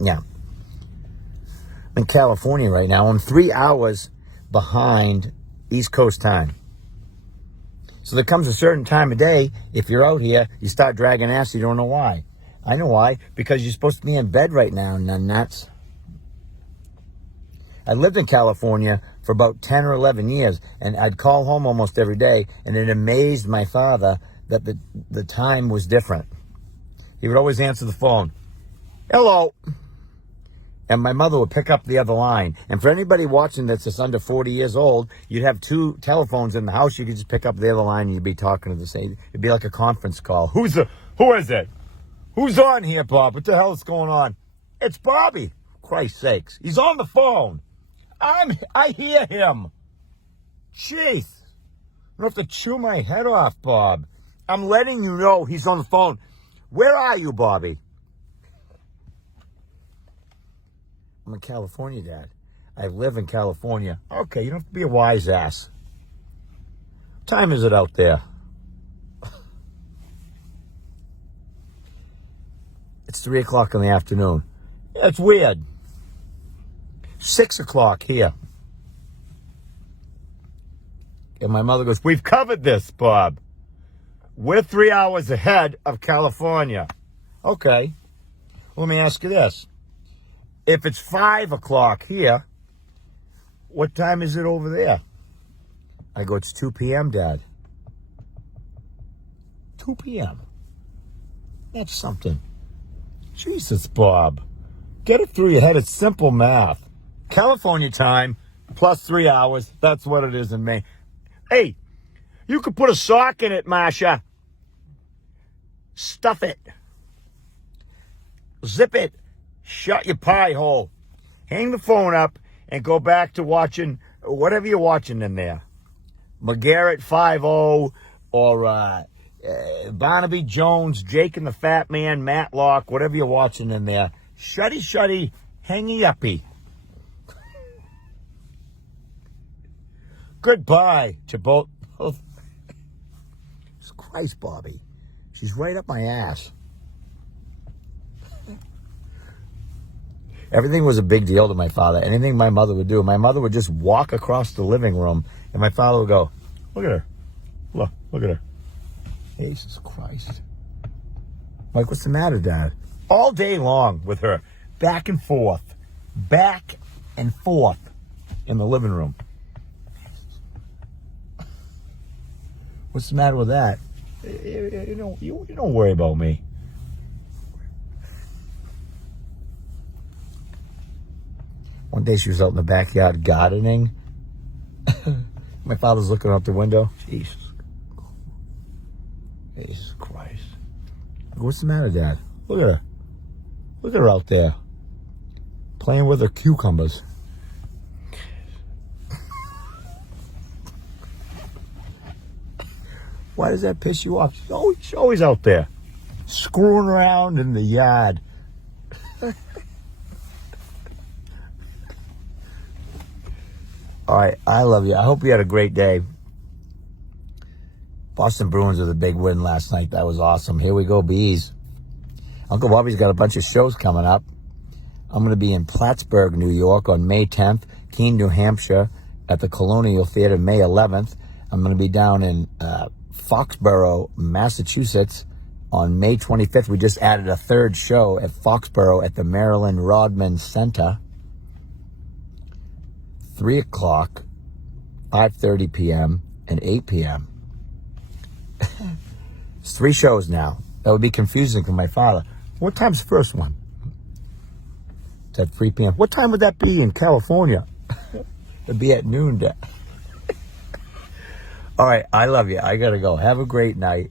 Yeah. I'm in California right now. I'm 3 hours behind East Coast time. So there comes a certain time of day, if you're out here, you start dragging ass, you don't know why. I know why, because you're supposed to be in bed right now, nuts. I lived in California for about 10 or 11 years, and I'd call home almost every day, and it amazed my father that the time was different. He would always answer the phone, hello, and my mother would pick up the other line. And for anybody watching that's just under 40 years old, you'd have 2 telephones in the house. You could just pick up the other line and you'd be talking to the same. It'd be like a conference call. Who is it? Who's on here, Bob? What the hell is going on? It's Bobby. Christ's sakes. He's on the phone. I hear him. Jeez. I don't have to chew my head off, Bob. I'm letting you know he's on the phone. Where are you, Bobby? I'm in California, Dad. I live in California. Okay, you don't have to be a wise ass. What time is it out there? It's 3 o'clock in the afternoon. That's weird. 6 o'clock here. And my mother goes, we've covered this, Bob. We're 3 hours ahead of California. Okay. Well, let me ask you this. If it's 5 o'clock here, what time is it over there? I go, it's 2 p.m., Dad. 2 p.m. That's something. Jesus, Bob. Get it through your head. It's simple math. California time plus 3 hours. That's what it is in Maine. Hey, you could put a sock in it, Masha. Stuff it. Zip it. Shut your pie hole. Hang the phone up and go back to watching whatever you're watching in there. McGarrett 5-0 or Barnaby Jones, Jake and the Fat Man, Matlock, whatever you're watching in there. Shutty, hangy uppy. Goodbye to both. Christ, Bobby. She's right up my ass. Everything was a big deal to my father. Anything my mother would do, my mother would just walk across the living room, and my father would go, look at her. Look at her. Jesus Christ. Like, what's the matter, Dad? All day long with her. Back and forth in the living room. What's the matter with that? You don't worry about me. One day she was out in the backyard gardening. My father's looking out the window. Jesus Christ. What's the matter, Dad? Look at her. Look at her out there. Playing with her cucumbers. Why does that piss you off? She's always out there. Screwing around in the yard. All right, I love you. I hope you had a great day. Boston Bruins with a big win last night. That was awesome. Here we go, bees. Uncle Bobby's got a bunch of shows coming up. I'm going to be in Plattsburgh, New York on May 10th, Keene, New Hampshire at the Colonial Theater May 11th. I'm going to be down in Foxborough, Massachusetts on May 25th. We just added a third show at Foxborough at the Maryland Rodman Center. 3 o'clock, 5:30 p.m., and 8 p.m. It's 3 shows now. That would be confusing for my father. What time's the first one? It's at 3 p.m. What time would that be in California? It'd be at noon. All right, I love you. I got to go. Have a great night.